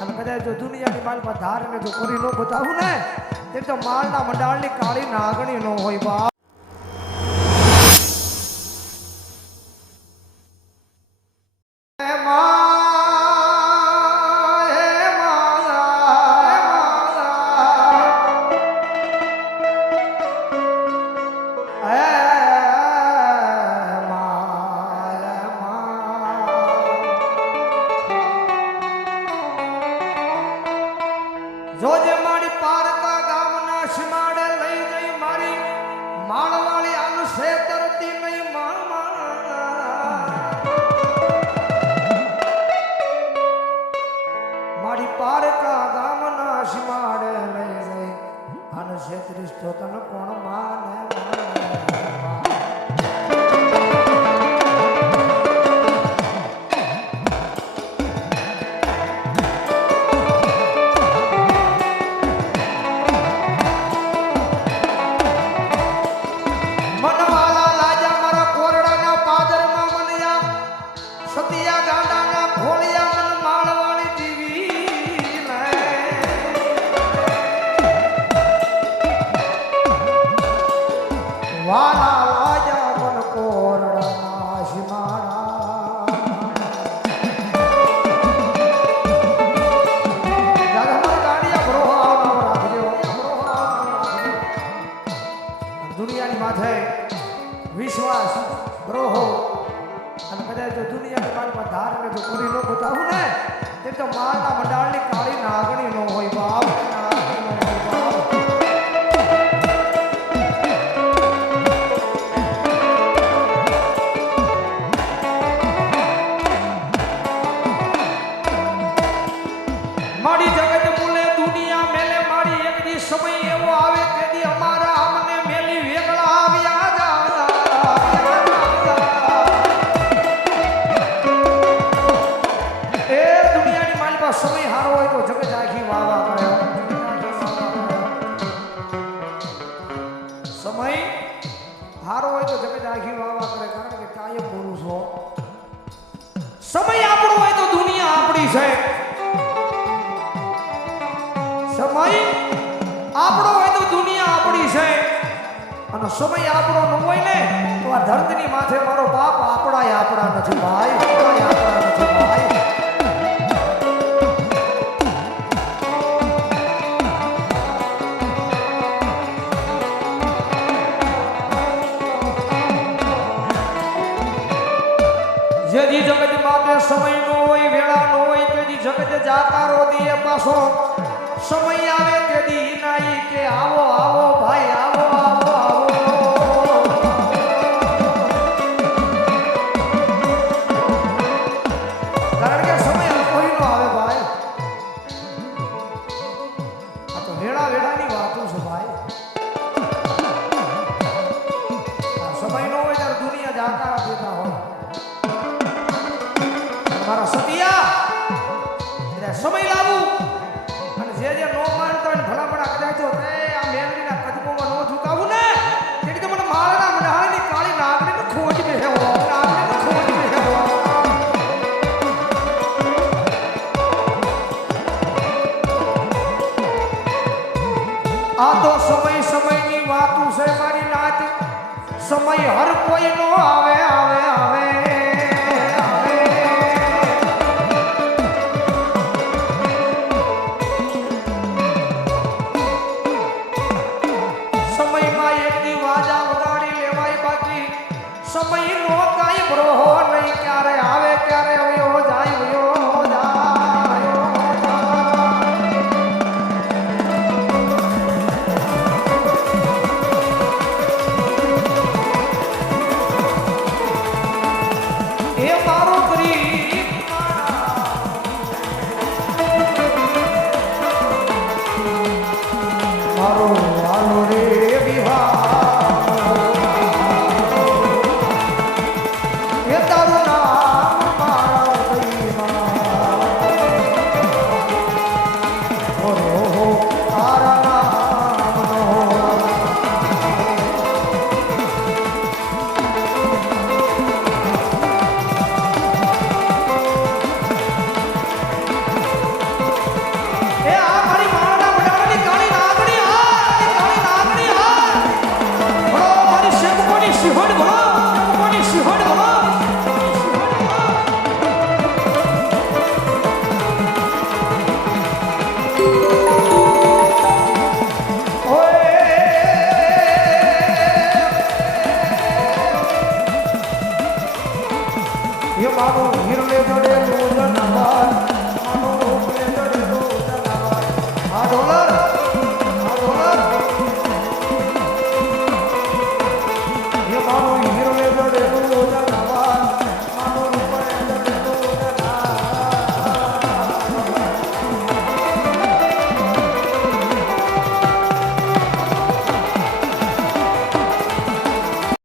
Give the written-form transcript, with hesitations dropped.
અને કદાચ જો દુનિયાની માલ પર ધાર ને જો કરી ન બતાવું ને તે તો માલના મંડાળની કાળી નાગણી ન હોય બા. જોજે મારી પારકા ગામના સીમાડે લઈ જઈ મારી માળવાળી આનસે તરતી નહીં મારી પારકા ગામના સીમાડે લઈ જઈ આનસે ત્રીસ તો તને કોણ માને વાલા લાજા મન કોરડા શિમાડા જાગમર ગાડિયા ભરોહા રાખજો દુનિયાની માથે વિશ્વાસ બ્રોહો અને કદાચ જો દુનિયાની માલમાં ધાર ને જો પૂરી ન બતાવું ને તે તો માલના મંડાળની કાળી નાગણી ન હોય બાપ નાગણી ન હોય બાપ. મારી જગત મૂલે દુનિયા મેલે મારી એક દી સમય એવો આવે તેથી અમારા અમને મેલી વેગળા આવ્યા એ દુનિયાની મારી પાસે સમય હારો હોય તો જગત આખી વાવા કરે સમય હારો હોય તો જગત આખી વાવા કરે કારણ કે કાયમ બોલું છો સમય આપણો હોય તો દુનિયા આપણી છે. સમય આપણો હોય તો દુનિયા આપણી છે અને સમય આપણો ન હોય ને તો આ ધરતીની માથે મારો બાપ આપણા નથી ભાઈ આપણા નથી ભાઈ. જેથી જગત માટે સમય નો હોય વેળા નો હોય તેથી જગત જાકારો દે પાછો સમય આવે તે દી નાઈ કે આવો આવો ભાઈ આવો આવો આવો કારણ કે સમય કોઈ નો આવે ભાઈ આ તો વેળા વેળાની વાતો છે ભાઈ. સમય નો હોય ત્યારે દુનિયા જાકારા દેતા હોય મારા સતિયા સમય લાવું જે નો માનતો હોય ભલા ભલા કદાચ જો આ મેલડીના કદમોમાં નો ઝુકાવું ને તેથી તો મને માળના મંડાળની કાળી નાગણીને ખોજ બેહેવો નાગણીને ખોજ બેહેવો. આ તો સમય સમયની વાતું છે મારી નાત સમય હર કોઈ નો આવે આવે આવે સમય નો કાઈ બ્રોહો નહીં ક્યારે આવે ક્યારે આવ્યો જાય આવ્યો જાય એ મારો ગરીબ મારો વાલો રે વિવાહ એ મારું હિરલે જોડે રોજ નવા